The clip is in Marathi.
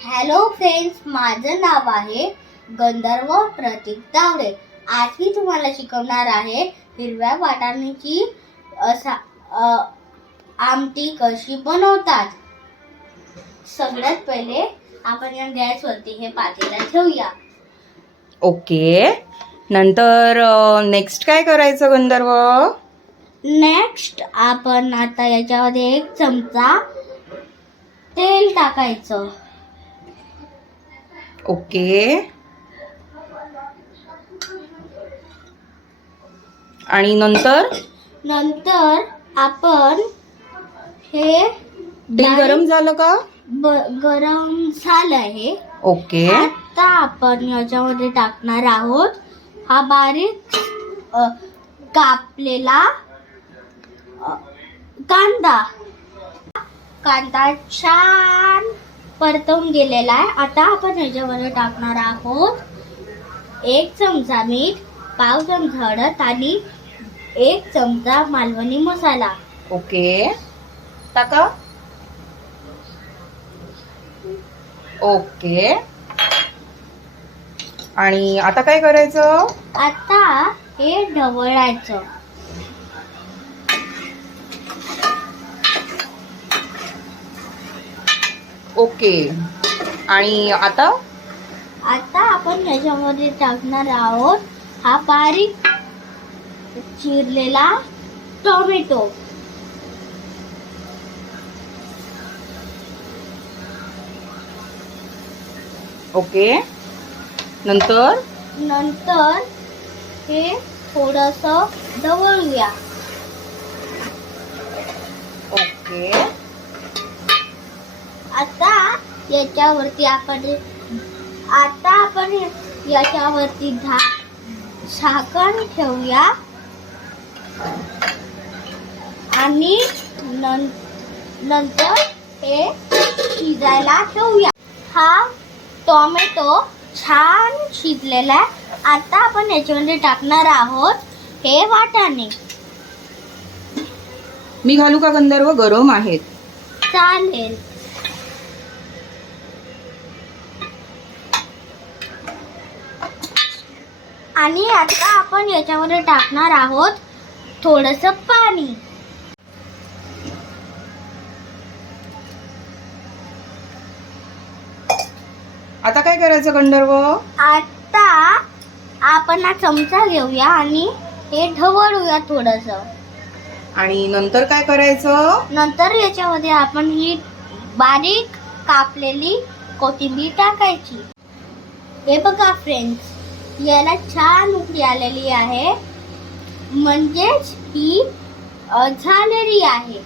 हॅलो फ्रेंड्स, माझं नाव आहे गंधर्व प्रतीक तावडे. आज मी तुम्हाला शिकवणार आहे हिरव्या वाटाण्याची आमटी कशी बनवतात. सगळ्यात पहिले आपण या गॅसवरती हे पातेलं ठेवूया. ओके, नंतर नेक्स्ट काय करायचं गंधर्व? नेक्स्ट आपण आता याच्यामध्ये 1 चमचा तेल टाकायचं. ओके, आणि नंतर आपण हे तेल गरम झालं का? गरम झालं आहे. ओके, आता आपण याच्यामध्ये टाकणार आहोत हा बारीक कापलेला कांदा छान परतवून गेलेला आहे. आता आपण याच्यामध्ये टाकणार आहोत 1 चमचा मीठ, पाव चमचा हळद आणि 1 चमचा मालवणी मसाला. ओके, टाका. ओके, आणि आता काय करायचं? आता हे ढवळायचं. ओके, आणि आता आपण याच्यामध्ये टाकणार आहोत हा बारीक चिरलेला टोमॅटो. ओके, नंतर हे थोडंसं ढवळूया. ओके, आता आपण याच्यावरती झाकण ठेवूया आणि नंतर हे शिजायला ठेवूया. हा टोमॅटो छान शिजलेला आहे. आता आपण याच्यामध्ये टाकणार आहोत हे वाटाणे. मी घालू का गंधर्व? गरम आहेत. चालेल. आणि आता आपण याच्यामध्ये टाकणार आहोत थोडंसं पाणी. आता काय करायचं गंधर्व? आता आपण हा चमचा घेऊया आणि हे ढवळूया थोडंसं. आणि नंतर काय करायचं? नंतर याच्यामध्ये आपण ही बारीक कापलेली कोथिंबीर टाकायची. हे बघा फ्रेंड्स, याला छान उकळी आलेली आहे, म्हणजेच ही झालेली आहे.